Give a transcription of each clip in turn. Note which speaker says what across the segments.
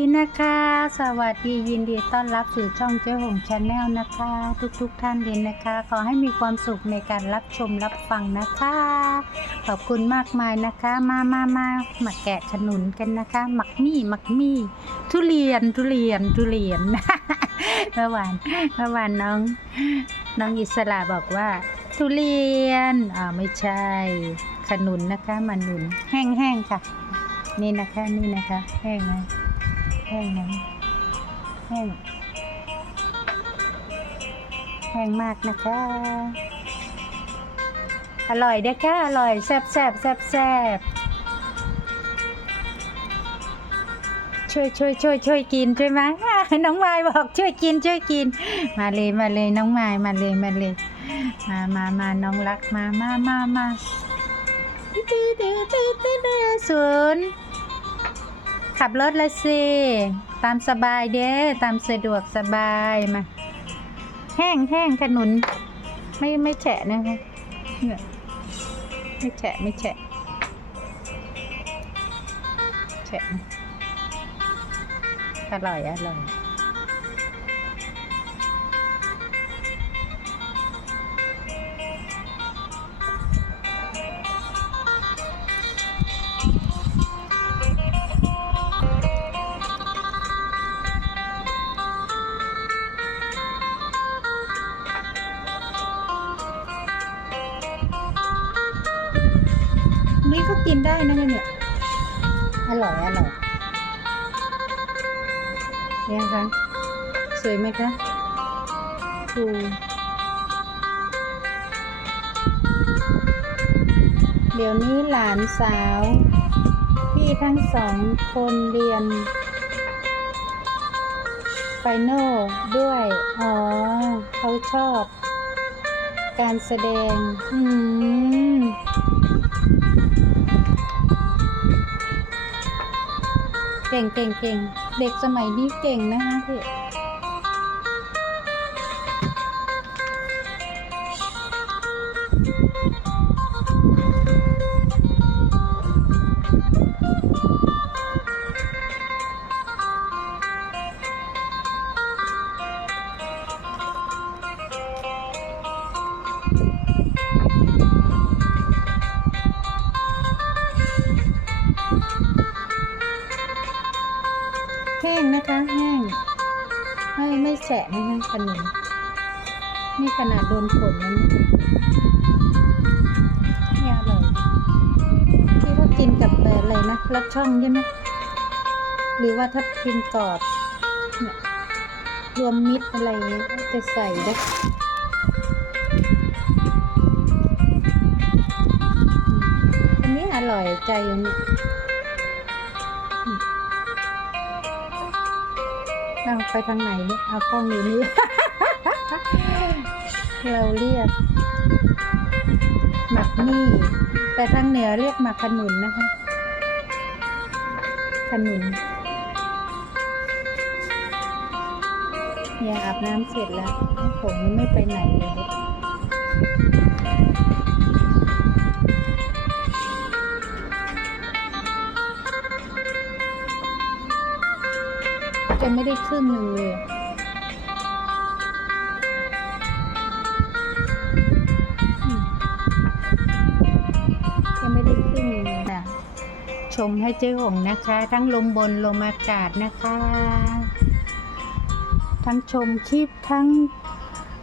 Speaker 1: ดีนะคะ สวัสดียินดีต้อนรับสู่ช่องเจ๊หงชาแนลนะคะ ทุกๆทท่านเลยนะคะ ขอให้มีความสุขในการรับชมรับฟังนะคะ ขอบคุณมากมายนะคะ มามามามาแกะขนุนกันนะคะ หมักมี่หมักมี่ ทุเรียนทุเรียนทุเรียนเมื่อวานเมื่อวานน้อง น้องอิสระบอกว่า ทุเรียนอ่าไม่ใช่ขนุนนะคะมันนุนแห้งๆค่ะ นี่นะคะนี่นะคะ แห้งนะ ห้งนะแห้งแห้งมากนะคะ อร่อยเด้อค่ะอร่อยแซ่บแซ่บแซ่บแซ่บช่วยช่วยช่วยช่วยกินช่วยไหมน้องไม้บอกช่วยกินช่วยกิน มาเลยมาเลยน้องไม้มาเลยมาเลยมามามาน้องรักมามามามาตื้อตื้อตื้อตื้อตื้อศูนย์ ขับรถเลยสิ ตามสบายเด้ตามสะดวกสบายมา แห้งแห้งขนุน ไม่ไม่แฉะนะคะไม่แฉะไม่แฉะแฉะอร่อยอร่อย ก็กินได้นะเนี่ย อร่อยอร่อยเนี่ยคะสวยไหมคะดูเดี๋ยวนี้หลานสาว พี่ทั้งสองคนเรียนไฟนอลด้วย อ๋อ เขาชอบ การแสดง อืม เก่งเก่งเก่งเด็กสมัยนี้เก่งนะคะพี่ แฉะนะคะขนมนี่ขนาดโดนฝนนะเนี่ยอร่อยที่เขากินกับอะไรนะลัดช่องใช่ไหมหรือว่าถ้ากินกรอบเนี่ยรวมมิตรอะไรนี้จะใส่ได้อันนี้อร่อยใจอันนี้เอาไปทางไหนเนี่ยเอากล้องอยู่นี่ เราเรียกหมักนี่ แต่ทางเหนือเรียกหมักขนุนนะคะ ขนุนยาอาบน้ำเสร็จแล้ว ผมยังไม่ไปไหนเลย จะไม่ได้ครึ่งหนึ่งเลยจะไม่ได้ครึ่งหนึ่งเลยนะชมให้เจ๊หงนะคะ ทั้งลมบนลมอากาศนะคะ ทั้งชมคลิปทั้ง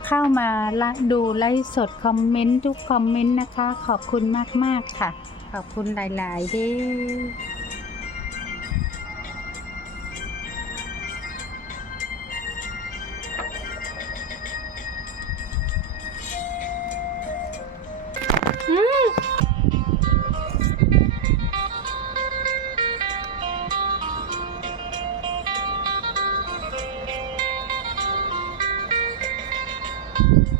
Speaker 1: เข้ามาละดูไลฟ์สดคอมเมนต์ทุกคอมเมนต์นะคะ ขอบคุณมาก ๆ ค่ะ ขอบคุณหลาย ๆ เด้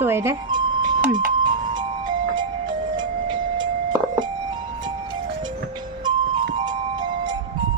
Speaker 1: สวยเด้ออืม